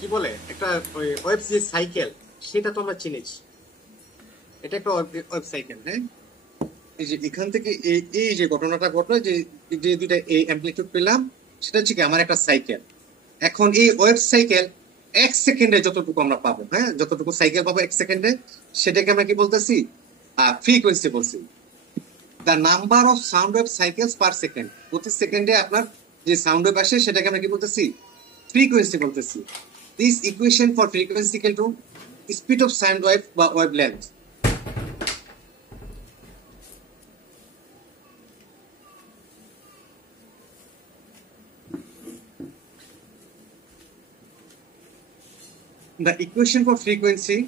কি বলে একটা ওয়েব যে সাইকেল, সেটা তো আমরা চিনেছি। এটা একটা ওয়েব সাইকেল, হ্যাঁ। এই যে এখান থেকে এই যে ঘটনাটা ঘটলো, যে যে দুইটা এই অ্যামপ্লিটিউড পেলাম, সেটা হচ্ছে কি আমার একটা সাইকেল। এখন এই ওয়েব সাইকেল 1 সেকেন্ডে যতটুকু আমরা পাবো, হ্যাঁ, যতটুকু সাইকেল পাবো 1 সেকেন্ডে, সেটাকে আমরা কি বলতেছি? ফ্রিকোয়েন্সি বলছি। The number of sound wave cycles per second, প্রতি সেকেন্ডে আপনার যে সাউন্ড ওয়েভ আসে সেটাকে আমরা কি বলতেছি? ফ্রিকোয়েন্সি বলতেছি। This equation for frequency equal to speed of sound wave বা wavelength. The equation for frequency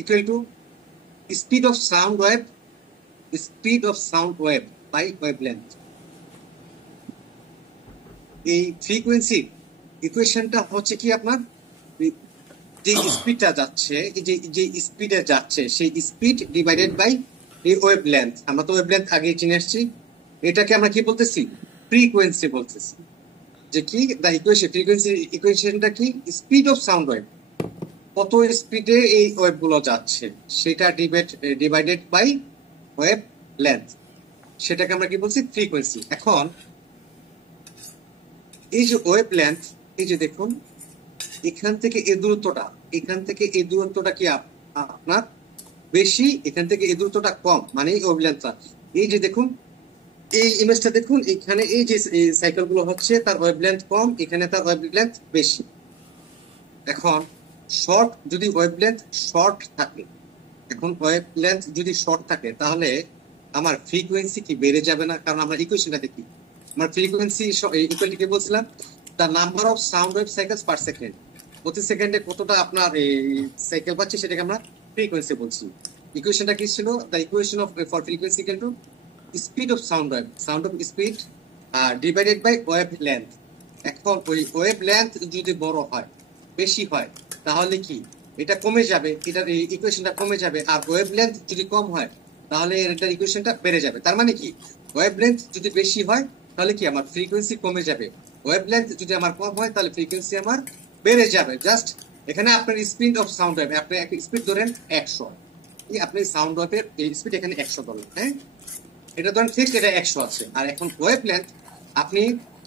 equal to speed of sound wave by wavelength. এই ফ্রিকোয়েন্সি ইকুয়েশনটা হচ্ছে কি আপনার যে স্পিডটা যাচ্ছে, যে স্পিডে যাচ্ছে সেই স্পিড ডিভাইডেড বাই এই ওয়েভ লেন্থ। আমরা তো ওয়েভ লেন্থ আগে চিনে আসছি, এটাকে আমরা কি বলতেছি? ফ্রিকোয়েন্সি বলতেছি। যে কি দা ইকুয়েশন, ফ্রিকোয়েন্সি ইকুয়েশনটা কি? স্পিড অফ সাউন্ড ওয়েভ, কত স্পিডে এই ওয়েভ গুলো যাচ্ছে সেটা ডিভাইডেড বাই ওয়েভ লেন্থ, সেটাকে আমরা কি বলছি? ফ্রিকোয়েন্সি। এখন এই যে ওয়েভ লেন্থ, এই যে দেখুন এখান থেকে এই দূরত্বটা, এখান থেকে এই দূরত্বটা কি আপনার বেশি, এখান থেকে এই দূরত্বটা কম, মানে ওয়েভ লেন্থটা। এই যে দেখুন এই ইমেজটা দেখুন, এখানে এই যে সাইকেল গুলো হচ্ছে তার ওয়েভ লেন্থ কম, এখানে তার ওয়েভ লেন্থ বেশি। এখন শর্ট, যদি ওয়েভ লেন্থ শর্ট থাকে, এখন ওয়েভ লেন্থ যদি শর্ট থাকে তাহলে আমার ফ্রিকোয়েন্সি কি বেড়ে যাবে না? কারণ আমরা ইকুয়েশনটা দেখি, আমার ফ্রিকোয়েন্সি ইকুয়াল কি বলছিলাম? The number of sound wave cycles per second, প্রতি সেকেন্ডে কতটা আপনার এই সাইকেল পাচ্ছে সেটাকে আমরা ফ্রিকোয়েন্সি বলছি। ইকুয়েশনটা কি ছিল? The equation of for frequency equal to speed of sound of speed divided by wavelength. এখন ওই ওয়েভ লেন্থ যদি বড় হয়, বেশি হয়, তাহলে কি এটা কমে যাবে, এটার ইকুয়েশনটা কমে যাবে। আর ওয়েভ লেন্থ যদি কম হয় তাহলে এটার ইকুয়েশনটা বেড়ে যাবে। তার মানে কি ওয়েভ লেন্থ যদি বেশি হয় তাহলে কি আমার ফ্রিকোয়েন্সি কমে যাবে, ওয়েভ লেন্থ যদি আমার কম হয় তাহলে ফ্রিকোয়েন্সি আমার বেড়ে যাবে। জাস্ট এখানে আপনার স্পিড অফ সাউন্ড ওয়েভ, আপনি একটা স্পিড ধরেন 100, আপনি সাউন্ড ওয়েভের স্পিড এখানে 100 ধরলেন, হ্যাঁ, এটা ধরেন ফিক্সড, এটা 100 আছে। আর এখন ওয়েভ লেন্থ আপনি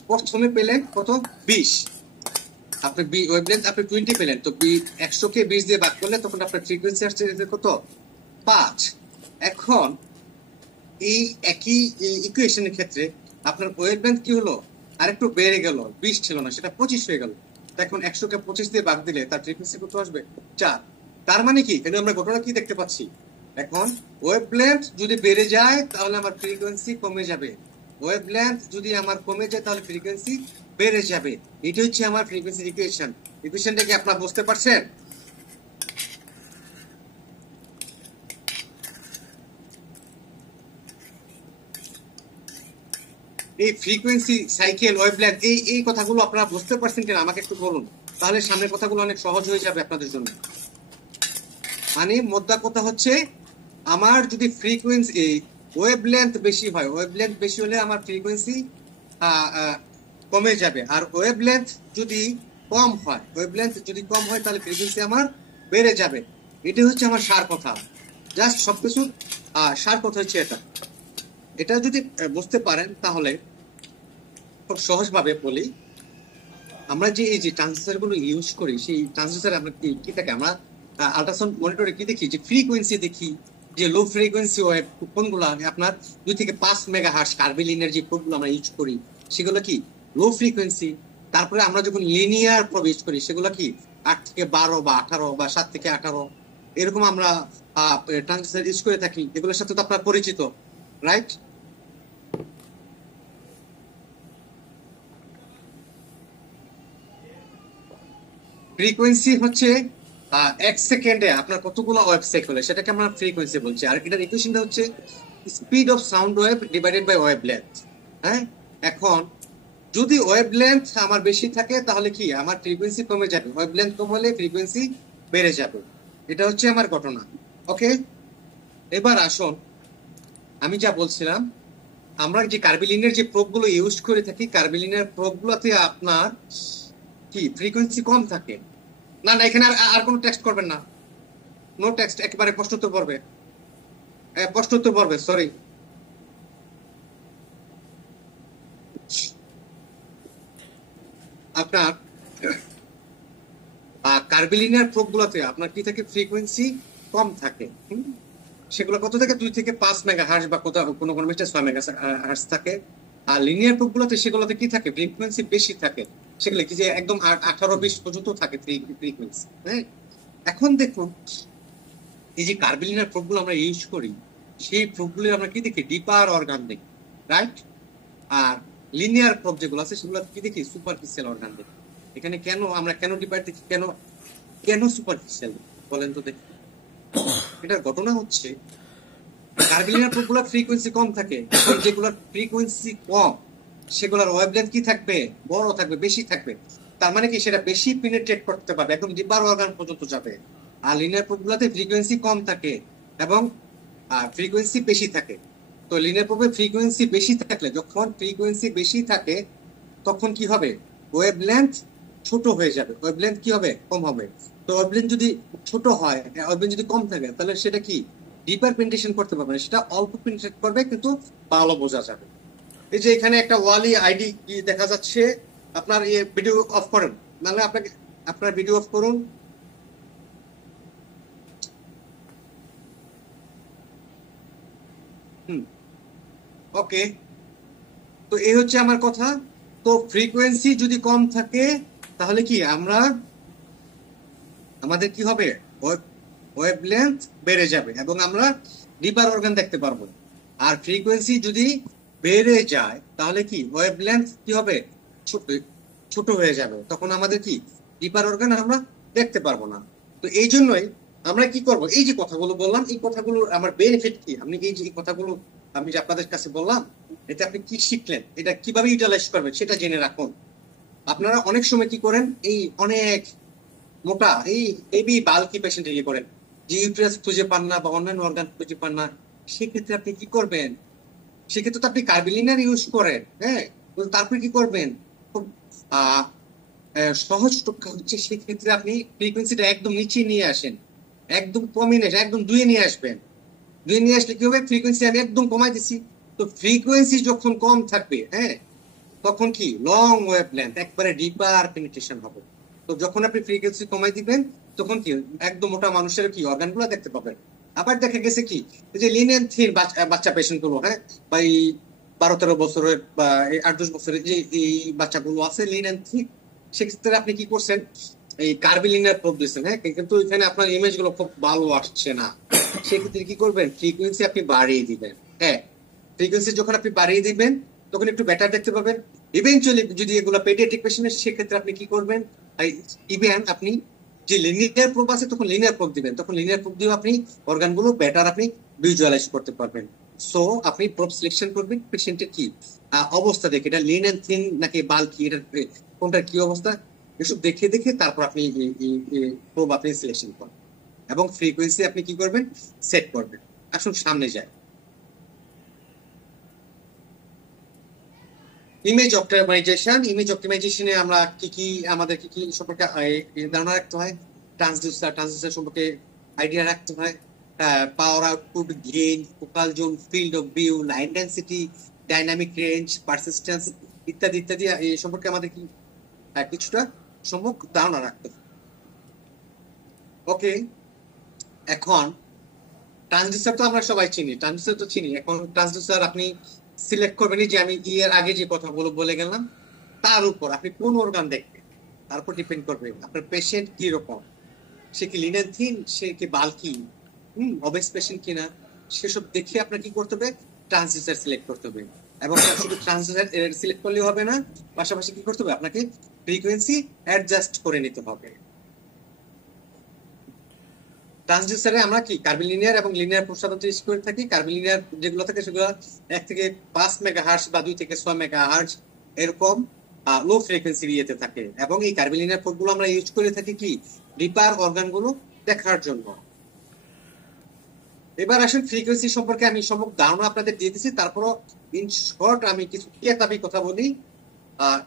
প্রথমে পেলেন কত? 20। আপনি ওয়েভ লেন্থ আপনি 20 পেলেন, তো 100 কে 20 দিয়ে ভাগ করলে তখন আপনার ফ্রিকোয়েন্সি আসছে কত? 5। এখন এই একই ইকুয়েশনের ক্ষেত্রে আপনার ওয়েভ লেন্থ কি হলো? আরেকটু বেড়ে গেল, 20 ছিল না, সেটা 25 হয়ে গেল। এখন 100 কে 25 দিয়ে ভাগ দিলে তার ফ্রিকোয়েন্সি কত আসবে? 4। তার মানে কি এখানে আমরা ঘটনা কি দেখতে পাচ্ছি? এখন ওয়েভ লেন্থ যদি বেড়ে যায় তাহলে আমার ফ্রিকোয়েন্সি কমে যাবে, ওয়েভ লেন্থ যদি আমার কমে যায় তাহলে ফ্রিকোয়েন্সি বেড়ে যাবে। এটা হচ্ছে আমার ফ্রিকোয়েন্সি ইকুয়েশন। ইকুয়েশনটা কি আপনারা বুঝতে পারছেন? এই ফ্রিকোয়েন্সি সাইকেল ওয়েভ লেন্থ এই কথাগুলো আপনারা বুঝতে পারছেন কিনা আমাকে একটু বলুন, তাহলে সামনের কথাগুলো অনেক সহজ হয়ে যাবে আপনাদের জন্য। মানে মোদ্দা কথা হচ্ছে, আমার যদি ফ্রিকোয়েন্সি ওয়েভ লেন্থ বেশি হয়, ওয়েভ লেন্থ বেশি হলে আমার ফ্রিকোয়েন্সি কমে যাবে। আর ওয়েভ লেন্থ যদি কম হয়, ওয়েভ লেন্থ যদি কম হয় তাহলে ফ্রিকোয়েন্সি আমার বেড়ে যাবে। এটা হচ্ছে আমার সার কথা, জাস্ট সবকিছু সার কথা হচ্ছে এটা। এটা যদি বুঝতে পারেন তাহলে খুব সহজভাবে বলি, আমরা যে এই যে ট্রান্সডুসার গুলো ইউজ করি, সেই ট্রান্সডুসার আমরা কি থাকে, আমরা আল্ট্রাসাউন্ড মনিটরে কি দেখি? যে ফ্রিকোয়েন্সি দেখি, যে লো ফ্রিকোয়েন্সি ওয়েভ কোনগুলো আপনার 2 থেকে 5 মেগাহার্টজ কার্বিলিনের যে প্রোবগুলো আমরা ইউজ করি সেগুলো কি লো ফ্রিকোয়েন্সি। তারপরে আমরা যখন লিনিয়ার প্রব ইউজ করি সেগুলো কি 8 থেকে 12 বা 18 বা 7 থেকে 18, এরকম আমরা ট্রান্সডুসার ইউজ করে থাকি। এগুলোর সাথে তো আপনার পরিচিত, রাইট? ফ্রিকোয়েন্সি হচ্ছে 1 সেকেন্ডে আপনার কতগুলো ওয়েভ সাইকেল, সেটাকে আমরা ফ্রিকোয়েন্সি বলছি। আর এটার ইকুয়েশনটা হচ্ছে speed of sound wave divided by wavelength, হ্যাঁ। এখন যদি ওয়েভ লেন্থ আমার বেশি থাকে তাহলে কি আমার ফ্রিকোয়েন্সি কমে যাবে, ওয়েভ লেন্থ কম হলে ফ্রিকোয়েন্সি বেড়ে যাবে। এটা হচ্ছে আমার ঘটনা, ওকে। এবার আসুন, আমি যা বলছিলাম, আমরা যে কার্বিলিনের যে প্রোবগুলো ইউজ করে থাকি, কার্বিলিনের প্রোবগুলোতে আপনার কি ফ্রিকোয়েন্সি কম থাকে। না না, এখানে আর কোনো টেক্সট করবেন না, নো টেক্সট, একেবারে প্রশ্নোত্তর পর্বে, প্রশ্নোত্তর পর্বে, সরি। আপনার কার্বিলিনিয়ার প্রোবগুলোতে আপনার কি থাকে, ফ্রিকোয়েন্সি কম থাকে। সেগুলো কত থেকে 2 থেকে 5 মেগাহার্টজ বা কোথাও কোনো কোনো মিটার 6 মেগাহার্টজ থাকে। আর লিনিয়ার প্রোবগুলোতে সেগুলোতে কি থাকে, ফ্রিকোয়েন্সি বেশি থাকে, সেগুলো কি যে একদম 18-20 পর্যন্ত থাকে ফ্রিকোয়েন্সি। হ্যাঁ, এখন দেখুন এই যে কার্বিলিনিয়ার প্রোবগুলো আমরা ইউজ করি, সেই প্রোবগুলো আমরা কি দেখি, ডিপার অর্গান দেখি, রাইট? আর লিনিয়ার প্রোব যেগুলো আছে সেগুলো কি দেখি, সুপারফিশিয়াল অর্গান দেখি। এখানে কেন আমরা কেন ডিপার দেখি, কেন কেন সুপারফিশিয়াল বলেন তো দেখি। এটার ঘটনা হচ্ছে কার্বিলিনিয়ার প্রোবগুলোর ফ্রিকোয়েন্সি কম থাকে, যেগুলোর ফ্রিকোয়েন্সি কম সেগুলোর ওয়েভলেন্থ কি থাকবে, বড় থাকবে, বেশি থাকবে। তার মানে কি সেটা বেশি পেনিট্রেট করতে পারবে, একদম ডিপার অর্গান পর্যন্ত যাবে। আর লিনিয়ার প্রোবগুলোতে ফ্রিকোয়েন্সি কম থাকে এবং ফ্রিকোয়েন্সি বেশি থাকে। তো লিনিয়ার প্রোবে ফ্রিকোয়েন্সি বেশি থাকলে, যখন ফ্রিকোয়েন্সি বেশি থাকে তখন কি হবে, ওয়েভলেন্থ ছোট হয়ে যাবে, ওয়েভলেন্থ কি হবে, কম হবে। তো ওয়েভলেন্থ যদি ছোট হয়, ওয়েভলেন্থ যদি কম থাকে, তাহলে সেটা কি ডিপার পেনিট্রেশন করতে পারবে না, সেটা অল্প পেনিট্রেট করবে কিন্তু ভালো বোঝা যাবে। এই যে এখানে একটা ওয়ালি আইডি দেখা যাচ্ছে, আপনার ভিডিও অফ করেন, নাহলে আপনাকে আপনার ভিডিও অফ করুন। ওকে, তো এই হচ্ছে আমার কথা। তো ফ্রিকোয়েন্সি যদি কম থাকে তাহলে কি আমাদের কি হবে, ওয়েভলেন্থ বেড়ে যাবে এবং আমরা ডিপার অর্গান দেখতে পারবো। আর ফ্রিকোয়েন্সি যদি বেড়ে যায় তাহলে কি ওয়েভলেন্থ কি হবে, ছোট হয়ে যাবে, তখন আমাদের কি ডিপার অর্গান আমরা দেখতে পারবো না। তো এই জন্যই আমরা কি করব, এই যে কথাগুলো বললাম, এই কথাগুলো আমার বেনিফিট কি, আপনি এই যে কথাগুলো আমি যে আপনাদের কাছে বললাম, এটা আপনি কি শিখলেন, এটা কিভাবে ইউটিলাইজ করবেন সেটা জেনে রাখুন। আপনারা অনেক সময় কি করেন, এই অনেক মোটা এই হেভি বাল্কি পেশেন্ট ইয়ে করেন, যে ইউটেরাস খুঁজে পান না বা অন্যান্য অর্গান খুঁজে পান না, সেক্ষেত্রে আপনি কি করবেন, সেক্ষেত্রে তো আপনি কার্বিলিনার ইউজ করেন। হ্যাঁ, তারপরে কি করবেন, খুব সহজ টোটকা হচ্ছে, সেক্ষেত্রে আপনি ফ্রিকোয়েন্সিটা একদম নিচে নিয়ে আসেন, একদম কমে নিয়ে আসেন, একদম 2 নিয়ে আসবেন। 2 নিয়ে আসলে কি হবে, ফ্রিকোয়েন্সি আমি একদম কমাই দিচ্ছি। তো ফ্রিকোয়েন্সি যখন কম থাকবে, হ্যাঁ, তখন কি লং ওয়েভলেন্থ, একবারে ডিপার পেনিট্রেশন হবে। তো যখন আপনি ফ্রিকোয়েন্সি কমাই দিবেন তখন কি একদম মোটা মানুষের কি অর্গান গুলো দেখতে পাবেন। আবার দেখা গেছে কি, এই যে লিনিয়ার থিন বাচ্চা পেশেন্ট গুলো, হ্যাঁ, বা এই 12-13 বছরের বা এই 8-10 বছরের যে এই বাচ্চাগুলো আছে লিনিয়ার থিন, সেক্ষেত্রে আপনি কি করছেন, এই কার্বিলিনার প্রোব দিচ্ছেন, হ্যাঁ, কিন্তু এখানে আপনার ইমেজ গুলো খুব ভালো আসছে না। সেক্ষেত্রে কি করবেন, ফ্রিকোয়েন্সি আপনি বাড়িয়ে দিবেন। হ্যাঁ, ফ্রিকোয়েন্সি যখন আপনি বাড়িয়ে দিবেন তখন একটু বেটার দেখতে পাবেন। ইভেনচুয়ালি যদি এগুলো পেডিয়াট্রিক পেশেন্টের, সেক্ষেত্রে আপনি কি করবেন, ইভেন আপনি যে লিনিয়ার প্রোব আছে তখন লিনিয়ার প্রোব দিবেন, তখন লিনিয়ার প্রোব দিয়েও আপনি অর্গানগুলো বেটার আপনি ভিজুয়ালাইজ করতে পারবেন। সো আপনি প্রোব সিলেকশন করবেন পেশেন্টের কি অবস্থা দেখে, এটা লিন এন্ড থিন নাকি বাল্কি, এটা কোনটার কি অবস্থা, এসব দেখে দেখে তারপর আপনি প্রোব আপনি সিলেকশন করবেন এবং ফ্রিকোয়েন্সি আপনি কি করবেন, সেট করবেন। আসুন সামনে যায়, ইমেজ অপটিমাইজেশন। ইমেজ অপটিমাইজেশনে আমরা আমাদের কি কি সম্পর্কে ধারণা রাখতে হয়, ট্রান্সডিউসার সম্পর্কে আইডিয়া রাখতে হয়, power output, gain, focal zone, field of view, line density, dynamic range, persistence ইত্যাদি ইত্যাদি, এই সম্পর্কে আমাদের কি কিছুটা সম্যক ধারণা রাখতে হয়। ওকে, এখন ট্রান্সডিউসার তো আমরা সবাই চিনি, ট্রান্সডিউসার তো চিনি। এখন ট্রান্সডিউসার আপনি সিলেক্ট করবেন, যে আমি এর আগে যে কথাগুলো বলে গেলাম তার উপর আপনি কোন অর্গান দেখবেন, তার উপর ডিপেন্ড করবে আপনার পেশেন্ট কি রকম, সে কি লিন এন্ড থিন, সে কি বাল্কি, অবেস পেশেন্ট কিনা, সেসব দেখে আপনার কি করতে হবে, ট্রান্সডিউসার সিলেক্ট করতে হবে। এবং শুধু ট্রান্সডিউসার সিলেক্ট করলে হবে না, পাশাপাশি কি করতে হবে, আপনাকে ফ্রিকোয়েন্সি অ্যাডজাস্ট করে নিতে হবে। ট্রান্সডিউসারে আমরা কি কার্বিলিনিয়ার এবং লিনিয়ার প্রোব সাধারণত ইউজ করে থাকি। কার্বিলিনিয়ার যেগুলো থাকে সেগুলো 1 থেকে 5 মেগাহার্টজ বা 2 থেকে 6 মেগাহার্টজ এরকম লো ফ্রিকোয়েন্সি ইয়েতে থাকে, এবং এই কার্বিলিনিয়ার প্রোবগুলো আমরা ইউজ করে থাকি কি ডিপার অর্গানগুলো দেখার জন্য। এবার আসুন ফ্রিকোয়েন্সি সম্পর্কে আমি সম্যক ধারণা আপনাদের দিয়ে দিচ্ছি, তারপরও ইন শর্ট আমি কিছু কেতাবি কথা বলি।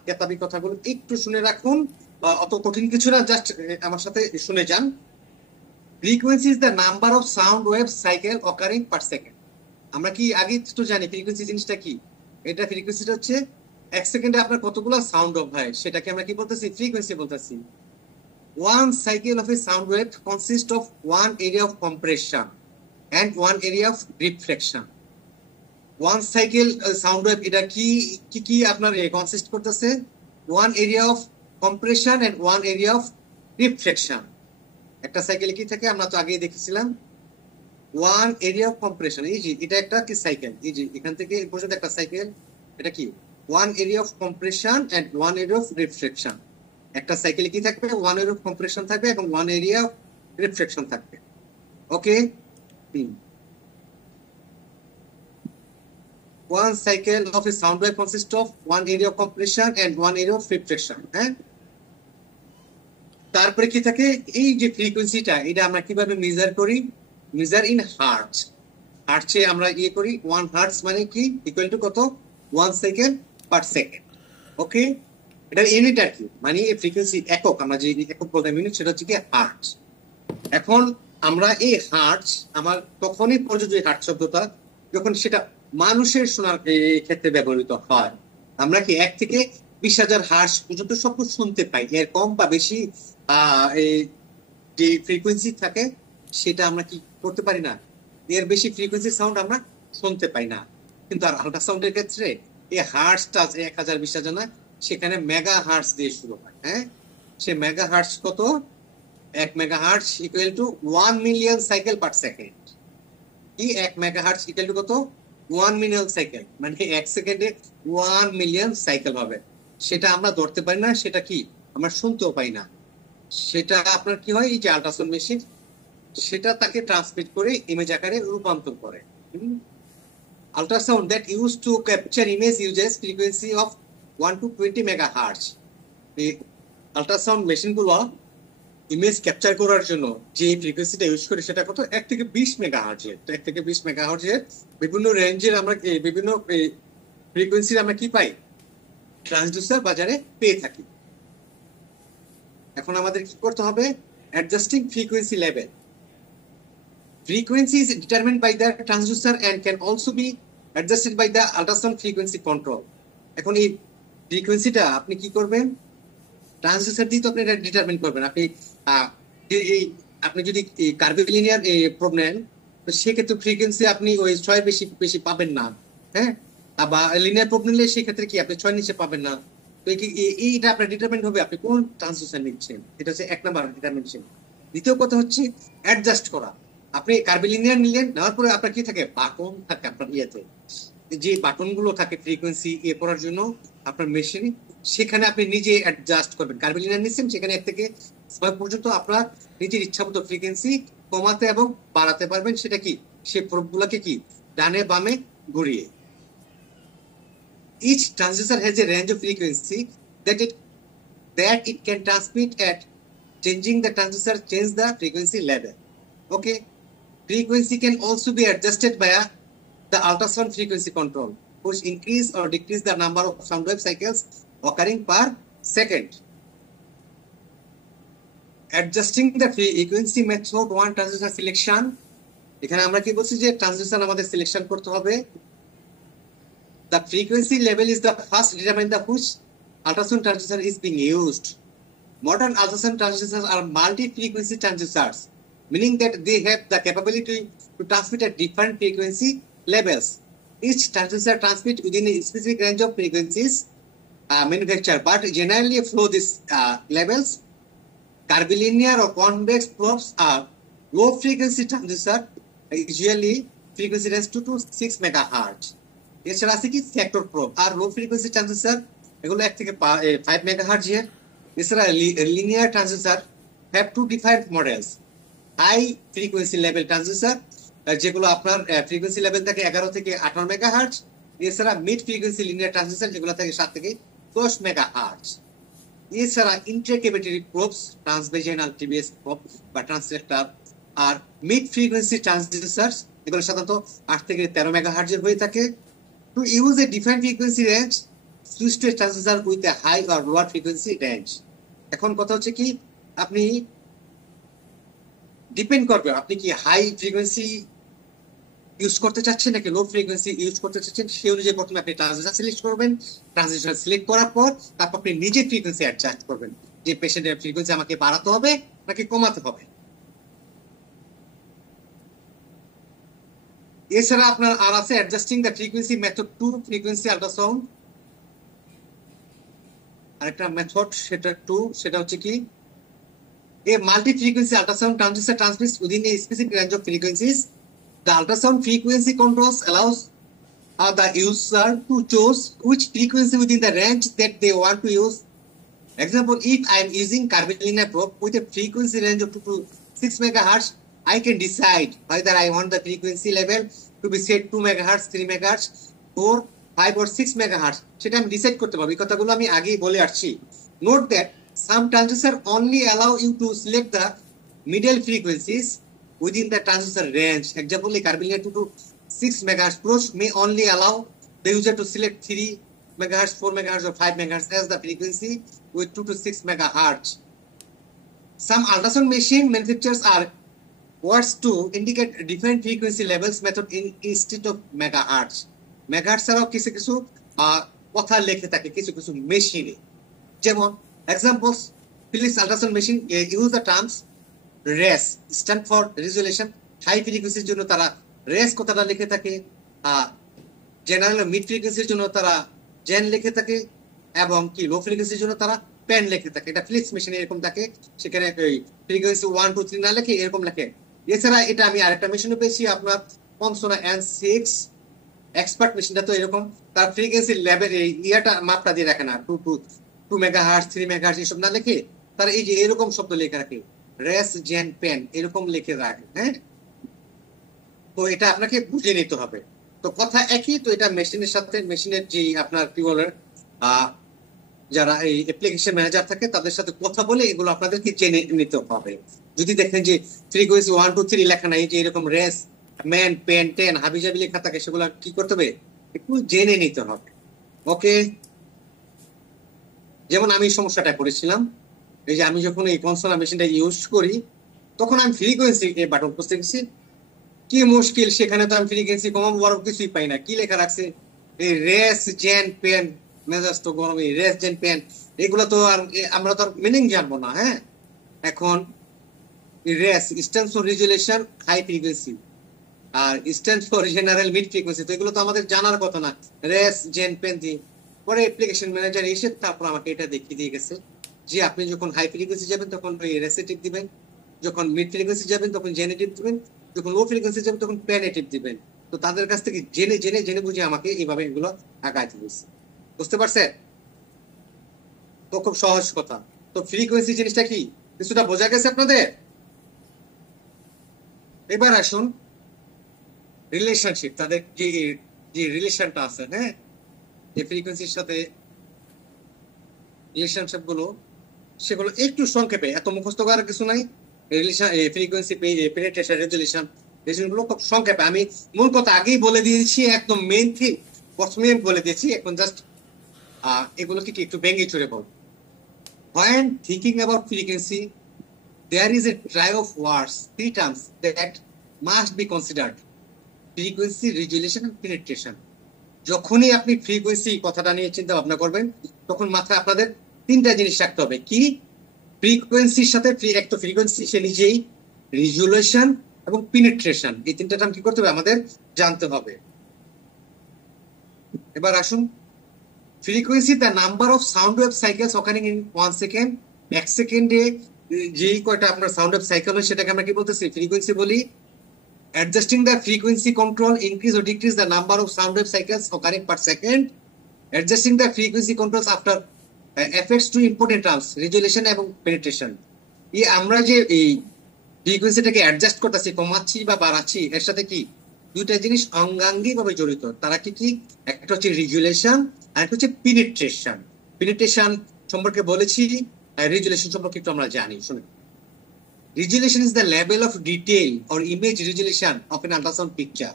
কেতাবি কথাগুলো একটু শুনে রাখুন, অত কঠিন কিছু না, জাস্ট আমার সাথে শুনে যান। Frequency is the number of sound wave cycle occurring per second. আমরা কি আগে তো জানি ফ্রিকোয়েন্সি জিনিসটা কি? এটা ফ্রিকোয়েন্সিটা হচ্ছে এক সেকেন্ডে আপনার কতগুলো সাউন্ড ওয়েভ হয় সেটাকে আমরা কি বলতেছি? ফ্রিকোয়েন্সি বলতেছি। One cycle of a sound wave consists of one area of compression and one area of reflection. One cycle sound wave এটা কি কি কি আপনার কনসিস্ট করতেছে? One area of compression and one area of reflection. একটা সাইকেলে কি থাকে আমরা তো আগেই দেখেছিলাম, ওয়ান এরিয়া অফ কম্প্রেশন। এই যে এটা একটা কি সাইকেল, এই যে এখান থেকে এই পর্যন্ত একটা সাইকেল, এটা কি one area of compression and one area of reflection. একটা সাইকেলে কি থাকবে? ওয়ান এরিয়া অফ কম্প্রেশন থাকবে এবং ওয়ান এরিয়া অফ রিফ্লেকশন থাকবে। Okay, one cycle of a sound wave consist of one area of compression and one area of reflection. হ্যাঁ, তারপরে কি থাকে? এই যে ফ্রিকোয়েন্সিটা এটা আমরা কিভাবে মেজার করি? Measure in hertz. হার্টসে আমরা ইয়ে করি, 1 হার্টজ মানে কি ইকুয়াল টু কত? 1 সেকেন্ড পার সেকেন্ড। ওকে, এটা ইউনিট আর কি, মানে এই ফ্রিকোয়েন্সি একক, আমরা যে একক বলতাম ইউনিট, সেটা হচ্ছে কি হার্টজ। এখন আমরা এই হার্টজ আমার তখনই প্রযোজ্য, হার্টজ শব্দটা যখন সেটা মানুষের শোনার ক্ষেত্রে ব্যবহৃত হয়। আমরা কি 1 থেকে 20,000 হার্টজ পর্যন্ত সব শুনতে পাই, এর কম বা বেশি যে ফ্রিকোয়েন্সি থাকে সেটা আমরা কি করতে পারি না, এর বেশি ফ্রিকোয়েন্সি সাউন্ড আমরা শুনতে পাই না। কিন্তু আর আল্ট্রাসাউন্ডের ক্ষেত্রে এই হার্টসটা 1000 20,000 না, সেখানে মেগা হার্টস দিয়ে শুরু হয়। হ্যাঁ, সে মেগা হার্টস কত? 1 megahertz equal to 1 million cycle per second. কি 1 মেগা হার্টস ইকুয়াল টু কত? 1 মিলিয়ন সাইকেল, মানে 1 সেকেন্ডে 1 মিলিয়ন সাইকেল হবে। সেটা আমরা ধরতে পারি না, সেটা কি আমরা শুনতেও পাই না। সেটা আপনার কি হয়, এই যে আল্ট্রাসাউন্ড মেশিন সেটা তাকে ট্রান্সমিট করে ইমেজ আকারে রূপান্তর করে। Ultrasound that use to capture image uses frequency of 1 to 20 megahertz. এই আল্ট্রাসাউন্ড মেশিনগুলো ইমেজ ক্যাপচার করার জন্য যে ফ্রিকোয়েন্সিটা ইউজ করে সেটা কত? 1 থেকে 20 মেগাহার্টজের। তো 1 থেকে 20 মেগাহার্টজের বিভিন্ন রেঞ্জের আমরা বিভিন্ন ফ্রিকোয়েন্সির আমরা কি পাই? ট্রান্সডিউসার বাজারে পেয়ে থাকি। এখন আমাদের কি করতে হবে? Adjusting frequency level. Frequency is determined by the transducer and can also be adjusted by the ultrasound frequency control. এখন এই ফ্রিকোয়েন্সিটা আপনি কি করবেন? ট্রান্সডিউসার দিয়ে তো আপনি এটা ডিটারমিন করবেন। আপনি এই আপনি যদি কার্ভিলিনিয়ার প্রোব নেন, তো সেক্ষেত্রে ফ্রিকোয়েন্সি আপনি ওই 6 বেশি বেশি পাবেন না। হ্যাঁ, আবার লিনিয়ার প্রোব নিলে সেক্ষেত্রে কি আপনি 6 নিচে পাবেন না। তো এইটা আপনার ডিটারমিন হবে আপনি কোন ট্রান্সডিউসার নিচ্ছেন। এটা হচ্ছে 1 নাম্বার ডিটারমিনেশন। দ্বিতীয় কথা হচ্ছে অ্যাডজাস্ট করা। আপনি কার্ভিলিনিয়ার নিলেন, নেওয়ার পরে আপনার কি থাকে? বাটন থাকে আপনার ইয়েতে, যে বাটন গুলো থাকে ফ্রিকোয়েন্সি করার জন্য আপনার মেশিনে, সেখানে আপনি নিজে অ্যাডজাস্ট করবেন। কার্ভিলিনিয়ার নিচ্ছেন, সেখানে 1 থেকে 6 পর্যন্ত আপনার নিজের ইচ্ছামতো ফ্রিকোয়েন্সি কমাতে এবং বাড়াতে পারবেন। সেটা কি? সে প্রোবগুলোকে কি ডানে বামে ঘুরিয়ে। Each transducer has a range of frequency that it can transmit at. Changing the transducer change the frequency level. Okay, frequency can also be adjusted via the ultrasound frequency control, which increase or decrease the number of sound wave cycles occurring per second. Adjusting the frequency method, one transducer selection. এখানে আমরা কি বলছি যে transducer আমাদের selection করতে হবে। The frequency level is the first determine the which ultrasound transducer is being used. Modern ultrasound transducers are multi-frequency transducers, meaning that they have the capability to transmit at different frequency levels. Each transducer transmits within a specific range of frequencies manufactured, but generally flow these levels. Curvilinear or convex probes are low frequency transducer, usually frequency range 2 to 6 megahertz. এছাড়া আছে কি sector probe আর low frequency transducer, এগুলো 1 থেকে 5 megahertz এর। এছাড়া linear transducer have two different models. High frequency level transducer, যেগুলো আপনার ফ্রিকোয়েন্সি লেভেল থাকে 11 থেকে 18 মেগাহার্টজ। এছাড়া মিড ফ্রিকোয়েন্সি লিনিয়ার ট্রান্সডিউসার, যেগুলো থাকে 7 থেকে 10 মেগাহার্টজ। এছাড়া ইন্ট্রাকেভিটারি প্রোবস, ট্রান্সভেজাইনাল টিবিএস প্রোব বা ট্রান্সলেক্টর আর মিড ফ্রিকোয়েন্সি ট্রান্সডিউসার, এগুলো সাধারণত 8 থেকে 13 মেগাহার্টজ এর হয়ে থাকে। To use a different frequency range, switch to a transducer with a high or lower frequency range. এখন কথা হচ্ছে কি, আপনি ডিপেন্ড করবে আপনি কি হাই ফ্রিকোয়েন্সি ইউজ করতে চাচ্ছেন নাকি লো ফ্রিকোয়েন্সি ইউজ করতে চাচ্ছেন, সেই অনুযায়ী প্রথমে আপনি ট্রানজিশন সিলেক্ট করবেন। ট্রানজিশন সিলেক্ট করার পর তারপর আপনি নিজে ফ্রিকোয়েন্সি অ্যাডজাস্ট করবেন, যে পেশেন্টের ফ্রিকোয়েন্সি আমাকে বাড়াতে হবে নাকি কমাতে হবে। এছাড়া আপনার আর আছে adjusting the frequency method to frequency ultrasound. আরেকটা মেথড সেটা হচ্ছে কি, a multi-frequency ultrasound transducer transmits within a specific range of frequencies. The ultrasound frequency controls allows the user to choose which frequency within the range that they want to use. Example, if I am using Carbolina probe with a frequency range of 2 to 6 megahertz, I can decide whether I want the frequency level to be set 2 megahertz, 3 megahertz, 4, 5 or 6 megahertz. সেটা আমি decide করতে পারবো। এই কথাগুলো আমি আগেই বলে আসছি। Note that some transducer only allow you to select the middle frequencies within the transducer range. Example, Carbolina 2 to 6 megahertz approach may only allow the user to select 3 megahertz, 4 megahertz or 5 megahertz as the frequency with 2 to 6 megahertz. Some ultrasound machine manufacturers are words to indicate different frequency levels method instead of megahertz. Megahertz ছাড়াও কিছু কিছু কথা লেখে থাকে কিছু কিছু মেশিনে। যেমন examples, Philips ultrasound machine use the terms res stand for resolution. High ফ্রিকোয়েন্সির জন্য তারা রেস কথাটা লিখে থাকে, জেনারেল মিড ফ্রিকোয়েন্সির জন্য তারা জেন লিখে থাকে, এবং কি লো ফ্রিকোয়েন্সির জন্য তারা পেন লিখে থাকে। এটা ফিলিপস মেশিনে এরকম থাকে, সেখানে ফ্রিকোয়েন্সি 1 2 3 না লিখে এরকম লেখে। এছাড়া এটা আমি আরেকটা মেশিনে পেয়েছি, আপনার কমসোনা N6 এক্সপার্ট মেশিনটা তো এরকম, তার ফ্রিকোয়েন্সি লেভেল ইয়াটা মাপটা দিয়ে রাখে না, 2 মেগাহার্টজ 3 মেগাহার্টজ এসব না লিখে তারা এই যে এরকম শব্দ লিখে রাখে, রেস জেন পেন এরকম লিখে রাখে। হ্যাঁ, তো এটা আপনাকে বুঝে নিতে হবে। তো কথা একই, তো এটা মেশিনের সাথে মেশিনের যে আপনার কি বলে যারা এই অ্যাপ্লিকেশন ম্যানেজার থাকে তাদের সাথে কথা বলে এগুলো আপনাদেরকে জেনে নিতে হবে। যদি দেখেন যে ফ্রিকোয়েন্সি 1 2 3 লেখা নাই, যে এরকম রেস ম্যান পেন টেন হাবিজাবি লেখা থাকে, সেগুলো কি করতে হবে, একটু জেনে নিতে হবে। ওকে, যেমন আমি সমস্যাটা করেছিলাম, এই যে আমি যখন এই কনসোল মেশিনটা ইউজ করি তখন আমি ফ্রিকোয়েন্সি বাটন খুঁজতে গেছি, কি মুশকিল, সেখানে তো আমি ফ্রিকোয়েন্সি কমাবো বড় কিছুই পাই না। কি লেখা রাখছে, এই রেস জেন পেন, মেজাজ তো গরম, এই রেস জেন পেন এগুলো তো আর আমরা তো মিনিং জানবো না। হ্যাঁ, এখন res stands for resolution high frequency, আর stand for general mid frequency, তো এগুলো তো আমাদের জানার কথা না। রেস জেন পেন দিয়ে পরে অ্যাপ্লিকেশন ম্যানেজার এসে তারপর আমাকে এটা দেখিয়ে দিয়ে গেছে যে আপনি যখন হাই ফ্রিকোয়েন্সি যাবেন তখন ওই রেসেটিভ দিবেন, যখন মিড ফ্রিকোয়েন্সি যাবেন তখন জেনেটিভ দিবেন, যখন লো ফ্রিকোয়েন্সি যাবেন তখন প্যানেটিভ দিবেন। তো তাদের কাছ থেকে জেনে জেনে জেনে বুঝে আমাকে এইভাবে এগুলো আগাইতে হয়েছে। বুঝতে পারছেন? তো খুব সহজ কথা। তো ফ্রিকোয়েন্সি জিনিসটা কি কিছুটা বোঝা গেছে আপনাদের? এবার আসুন রিলেশনশিপ, তাদের যে যে রিলেশনটা আছে, হ্যাঁ, এই ফ্রিকোয়েন্সির সাথে রিলেশনশিপ গুলো, সেগুলো একটু সংক্ষেপে, এত মুখস্থ করার কিছু নাই। রিলেশন ফ্রিকোয়েন্সি পেনিট্রেশন রেজুলেশন গুলো খুব সংক্ষেপে, আমি মূল কথা আগেই বলে দিয়েছি, একদম মেইন থিং প্রথমে বলে দিয়েছি, এখন জাস্ট এগুলোকে কি একটু ভেঙে চুরে বল। When thinking about frequency, there is a trio of words, 3 terms that must be considered: frequency, resolution and penetration. যখনই আপনি ফ্রিকোয়েন্সি কথাটা নিয়ে চিন্তা ভাবনা করবেন তখন মাথায় আপনাদের 3টা জিনিস রাখতে হবে। কি? ফ্রিকোয়েন্সির সাথে এক তো ফ্রিকোয়েন্সি সে নিজেই, রেজুলেশন এবং পেনিট্রেশন, এই 3টা টার্ম কি করতে হবে আমাদের জানতে হবে। এবার আসুন, frequency the number of sound wave cycles occurring in 1 second. 1 সেকেন্ডে যেই কয়টা আপনার সাউন্ড ওয়েভ সাইকেল হয় সেটাকে আমরা কি বলতেছি, ফ্রিকোয়েন্সি বলি। Adjusting the frequency control increase or decrease the number of sound wave cycles occurring per second. Adjusting the frequency controls after affects two important terms, resolution এবং penetration. এই আমরা যে এই ফ্রিকোয়েন্সিটাকে অ্যাডজাস্ট করতেছি, কমাচ্ছি বা বাড়াচ্ছি, এর সাথে কি দুইটা জিনিস অঙ্গাঙ্গি ভাবে জড়িত। তারা কি কি? একটা হচ্ছে রেজুলেশন আর একটা হচ্ছে পেনিট্রেশন। পেনিট্রেশন সম্পর্কে বলেছি, রেজুলেশন সম্পর্কে একটু আমরা জানি, শুনুন। Resolution is the level of detail or image resolution of an ultrasound picture.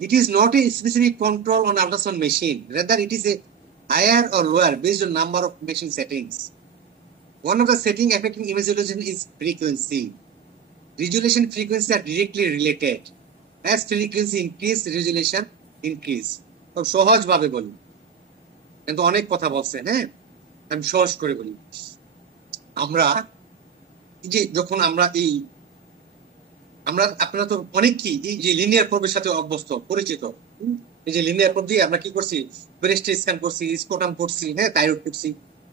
It is not a specific control on ultrasound machine. Rather, it is a higher or lower based on number of machine settings. One of the setting affecting image resolution is frequency. Resolution frequency are directly related. As frequency increase, resolution increase. তো সহজ ভাবে বলি, কিন্তু অনেক কথা বলছেন, হ্যাঁ আমি সহজ করে বলি। আমরা যে যখন আমরা আপনারা তো অনেক কি এই যে লিনিয়ার প্রবের সাথে অভ্যস্ত পরিচিত। এই যে লিনিয়ার প্রব দিয়ে আমরা কি করছি, ব্রেস্ট স্ক্যান করছি, স্কোটাম করছি, হ্যাঁ থাইরয়েড করছি।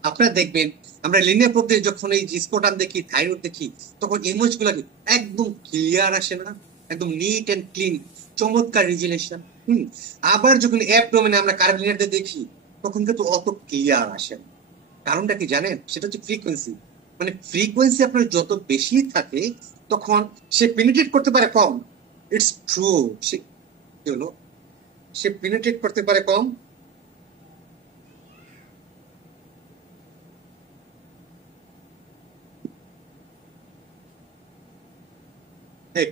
আপনারা দেখবেন আমরা লিনিয়ার প্রব দিয়ে যখন এই স্কোটাম দেখি, থাইরয়েড দেখি, তখন ইমেজ গুলা একদম ক্লিয়ার আসে না, একদম নিট এন্ড ক্লিন, চমৎকার রিজুলেশন। আবার যখন অ্যাবডোমেনে আমরা কার্ভ লিনিয়ার দিয়ে দেখি, তখন কিন্তু অত ক্লিয়ার আসে না। কারণটা কি জানেন? সেটা হচ্ছে ফ্রিকোয়েন্সি। মানে ফ্রিকোয়েন্সি আপনার যত বেশি থাকে, তখন সে পেনিট্রেট করতে পারে কম। It's true. সে পেনিট্রেট করতে পারে কম।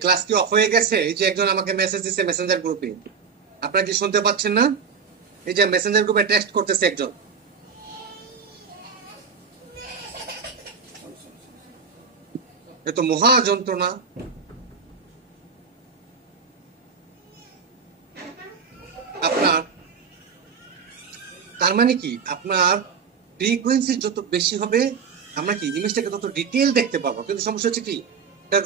ক্লাস কি অফ হয়ে গেছে? এই যে একজন আমাকে মেসেজ দিচ্ছে মেসেঞ্জার গ্রুপে, আপনারা কি শুনতে পাচ্ছেন না? এই যে মেসেঞ্জার গ্রুপে টেক্সট করতেছে একজন। এ তো মহা যন্ত্রণা। আপনার তার মানে কি, আপনার ফ্রিকোয়েন্সি যত বেশি হবে, আমরা কি ইমেজটাকে তত ডিটেইল দেখতে পাবো। কিন্তু সমস্যা হচ্ছে কি, তার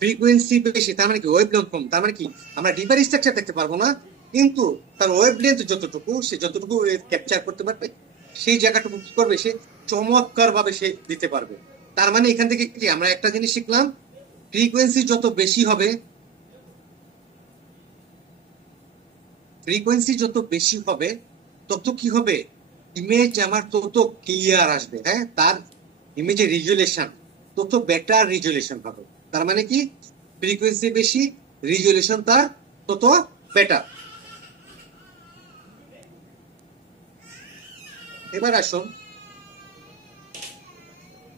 ফ্রিকোয়েন্সি বেশি, তার মানে কি ওয়েভলেন্থ কম, তার মানে কি আমরা ডিপার স্ট্রাকচার দেখতে পারবো না। কিন্তু তার ওয়েভলেন্থ যতটুকু, সে যতটুকু ক্যাপচার করতে পারবে, সেই জায়গাটুকু কি করবে, সে চমৎকার ভাবে সে দিতে পারবে। তার মানে এখান থেকে কি আমরা একটা জিনিস শিখলাম, ফ্রিকোয়েন্সি যত বেশি হবে, ফ্রিকোয়েন্সি যত বেশি হবে, তত কি হবে, ইমেজ আমার তত ক্লিয়ার আসবে। হ্যাঁ, তার ইমেজের রিজুলেশন তত বেটার রিজুলেশন হবে। তার মানে কি, ফ্রিকোয়েন্সি বেশি, রিজুলেশন তার তত বেটার। এবার আসুন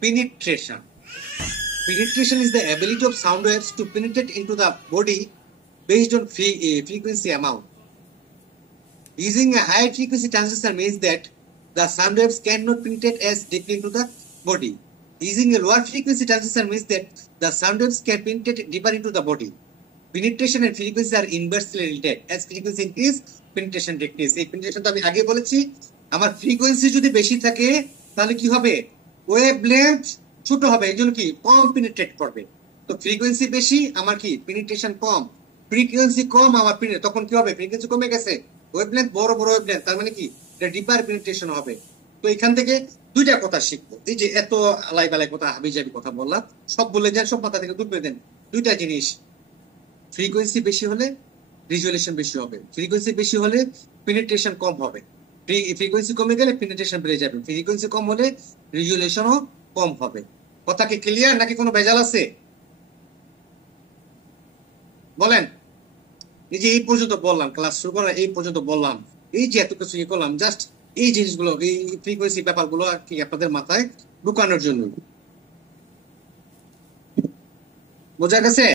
penetration. Penetration is the ability of sound waves to penetrate into the body based on frequency amount. Using a high frequency transducer means that the sound waves cannot penetrate as deeply into the body. Using a lower frequency transducer means that the sound waves can penetrate deeper into the body. Penetration and frequency are inversely related. As frequency increase, penetration decrease. এই penetration তো আমি আগে বলেছি, আমার frequency যদি বেশি থাকে তাহলে কি হবে, ওয়েভলেন্থ ছোট হবে, এই জন্য কি কম পেনিট্রেট করবে। তো ফ্রিকোয়েন্সি বেশি, আমার কি পেনিট্রেশন কম। ফ্রিকোয়েন্সি কম, আমার তখন কি হবে, ফ্রিকোয়েন্সি কমে গেছে, ওয়েভলেন্থ বড় বড় ওয়েভলেন্থ, তার মানে কি এটা ডিপার পেনিট্রেশন হবে। তো এখান থেকে দুইটা কথা শিখবো। এই যে এত আলাই বালাই কথা, হাবিজাবি কথা বললাম, সব বলে যান, সব মাথা থেকে দূর করে দেন। দুইটা জিনিস, ফ্রিকোয়েন্সি বেশি হলে রিজুলেশন বেশি হবে, ফ্রিকোয়েন্সি বেশি হলে পেনিট্রেশন কম হবে, ফ্রিকোয়েন্সি কমে গেলে পেনিট্রেশন বেড়ে যাবে, ফ্রিকোয়েন্সি কম হলে রিজুলেশনও কম হবে। কথা কি ক্লিয়ার নাকি কোনো ভেজাল আছে বলেন? এই যে এই পর্যন্ত বললাম, ক্লাস শুরু করার এই পর্যন্ত বললাম, এই যে এত কিছু করলাম, জাস্ট এই জিনিসগুলো, এই ফ্রিকোয়েন্সি ব্যাপারগুলো আর কি আপনাদের মাথায় ঢুকানোর জন্য। বোঝা গেছে?